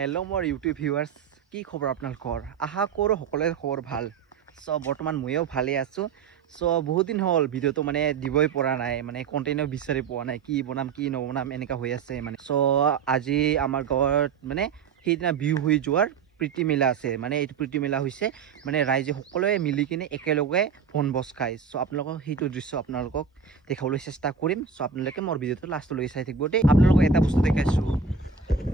hello मोर YouTube viewers কি খবৰ আপোনালোকৰ আশা কৰো সকলোৰে খবৰ ভাল সো বৰ্তমান মইও ভালে আছো সো বহুত দিন হল ভিডিওটো মানে দিবই পৰা নাই মানে কন্টেন্ট বিচাৰি পোৱা নাই কি বনাম কি নবনাম এনেকা হৈ আছে মানে সো আজি আমাৰ গাঁৱত মানে সেইদিনা বিহু হৈ যোৱাৰ প্ৰীতি মেলা আছে মানে এই প্ৰীতি মেলা হৈছে মানে ৰাইজে সকলোৱে মিলি কিনে একেলগে বনভোজ খায় সো আপোনালোকক সেইটো দৃশ্য আপোনালোকক দেখাবলৈ চেষ্টা কৰিম সো আপোনালোকে মোৰ ভিডিওটো লাষ্টলৈ চাই থাকিব দেই আপোনালোকক এটা বস্তু দেখাইছো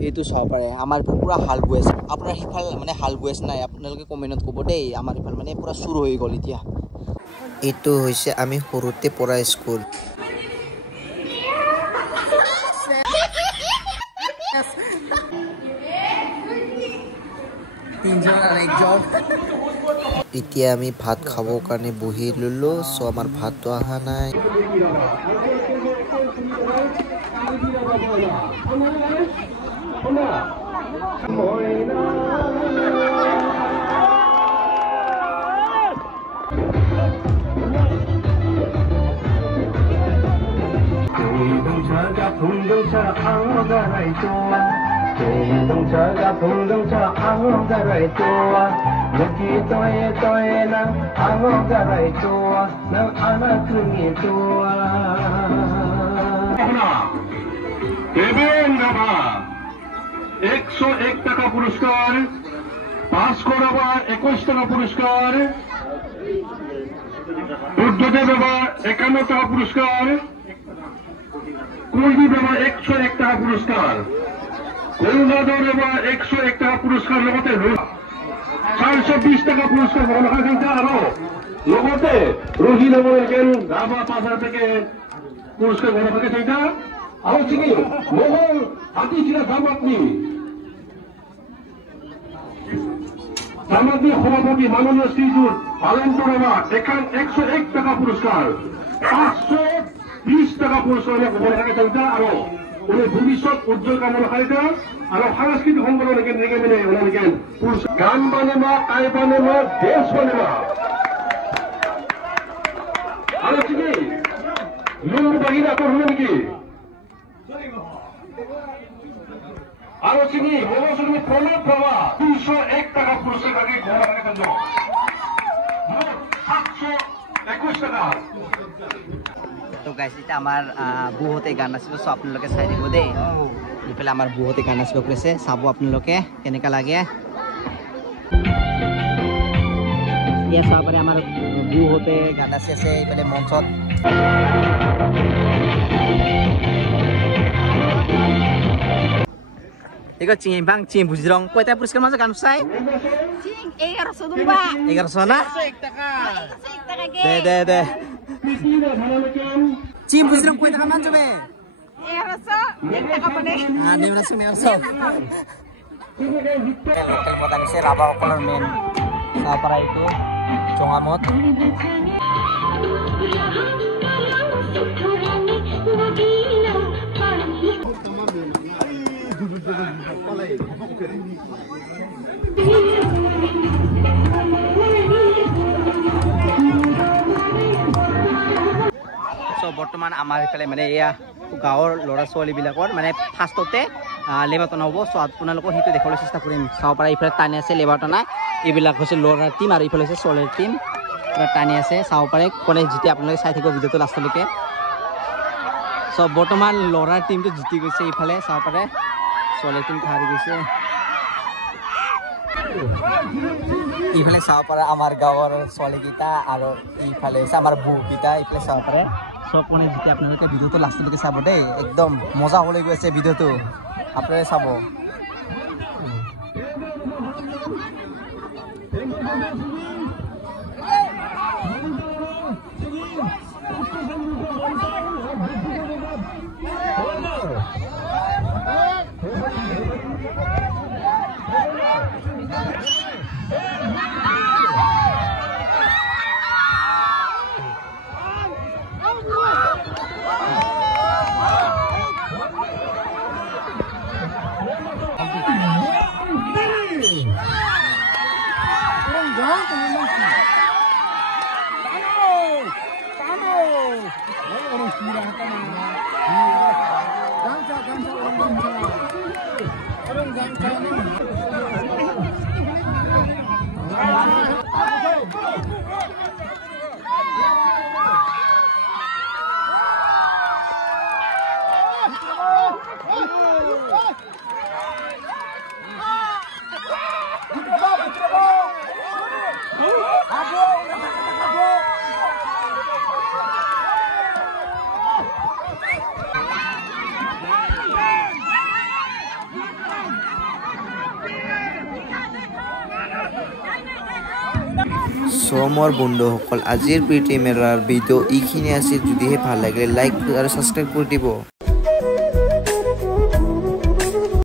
এইটো চাব পাৰে আমাৰ পুৰা হাল বৈ আছে আপোনাৰ হিফাল মানে হাল বৈ আছে নাই আপোনালোকে কমেন্টত ক'ব দেই আমাৰ হিফাল মানে পুৰা শুৰু হৈ গ'ল এতিয়া এইটো হৈছে আমি সৰুতে পঢ়া স্কুল এতিয়া আমি ভাত খাব কাৰণে বহি ললো সো আমাৰ ভাতটো আহা নাই एक टाका पुरस्कार 500 बाबा 21 টাকা পুরস্কার বুদ্ধদেব বাবা 51 টাকা পুরস্কার কুলদীপ বাবা 101 টাকা পুরস্কার কলকাতার বাবা 101 টাকা পুরস্কার লগতে 420 টাকা পুরস্কার মহাকাঙ্ক্ষা আরো লগতে রোহিত এগেন রাবা 5000 থেকে পুরস্কার মহাকাঙ্ক্ষা আরো চিনি মোহন হাতি চিরা দামাতনি সামাজিক সভাপতি মাননীয় শ্রীযুত আলন্ত বাবা 101 টাকা পুরস্কার 520 টাকা পুরস্কার মহাকাঙ্ক্ষা আরো উনি ভবিষ্যৎ উজ্জ্বল কামনা খাইতা আর সাংস্কৃতিক সংগঠন নিগে মিলে ওনাকে পুরস্কার গান বানেমা আই বানেমা দেশ বানেমা আরো চিনি লুঙ্গু বাহিনী আকর্ষণ নাকি আরো চিনি মনোসঙ্গী প্রণব বাবা 201 টাকা পুরস্কার থাকে ঘোড়া জন্য 721 টাকা তো গাইস এটা আমার বুহতে গান নাচিব সো আপোনালোকে চাই দিব দেই ইফালে আমাৰ বুহতে গান নাচিব কৰিছে চাব আপোনালোকে কেনেকা লাগে ইয়া চাব পাৰে আমাৰ বুহতে গান নাচি আছে ইফালে মঞ্চত Iko cing bang cing bujirong kue teh puriskan masa kan usai cing 1100 dumba 1100 na de cing bujirong kue teh kaman coba 1100 taka apa nih ah ini langsung lokal botanisnya raba color men para itu congamot So বৰ্তমান আমাৰ ইফালে মানে এয়া গাঁৱৰ ল'ৰা ছোৱালীবিলাকৰ মানে ফাৰ্ষ্টতে লেবাৰটনা হ'ব চ' আপোনালোকক সেইটো দেখাবলৈ চেষ্টা কৰিম চাব পাৰে ইফালে টানি আছে লেবাৰটনা এইবিলাক হৈছে ল'ৰাৰ টিম আৰু ইফালে হৈছে ছোৱালীৰ টিম টানি আছে চাব পাৰে কোনে জিতে আপোনালোকে চাই থাকিব ভিডিঅ'টো লাষ্টলৈকে চ' বৰ্তমান ল'ৰাৰ টিমটো জিতি গৈছে ইফালে চাব পাৰে ছোৱালীৰ টিম হাৰি গৈছে ইফালে চাব পাৰে আমাৰ গাঁৱৰ ছোৱালীকেইটা আৰু ইফালে হৈছে আমাৰ বুকেইটা ইফালে চাব পাৰে সব কোনে জিতে আপোনালোকে ভিডিঅ'টো লাষ্টলৈকে চাব দেই একদম মজা হ'বলৈ গৈ আছে ভিডিঅ'টো আপোনালোকে চাব মোৰ বন্ধুসকল আজিৰ প্ৰীতি মেলাৰ ভিডিঅ' এইখিনি আছিল যদিহে ভাল লাগিলে লাইক আৰু ছাবস্ক্ৰাইব কৰি দিব